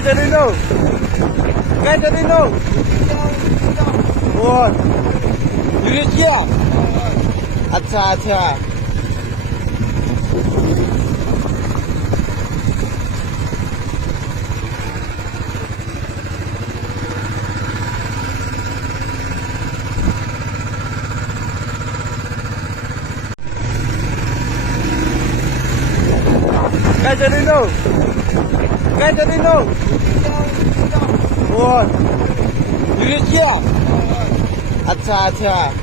jadi đâu? Cái jadi đâu? Ủa, đi chưa? अच्छा अच्छा cái jadi đâu? Cái jadi đâu? Ủa, đi chưa? अच्छा अच्छा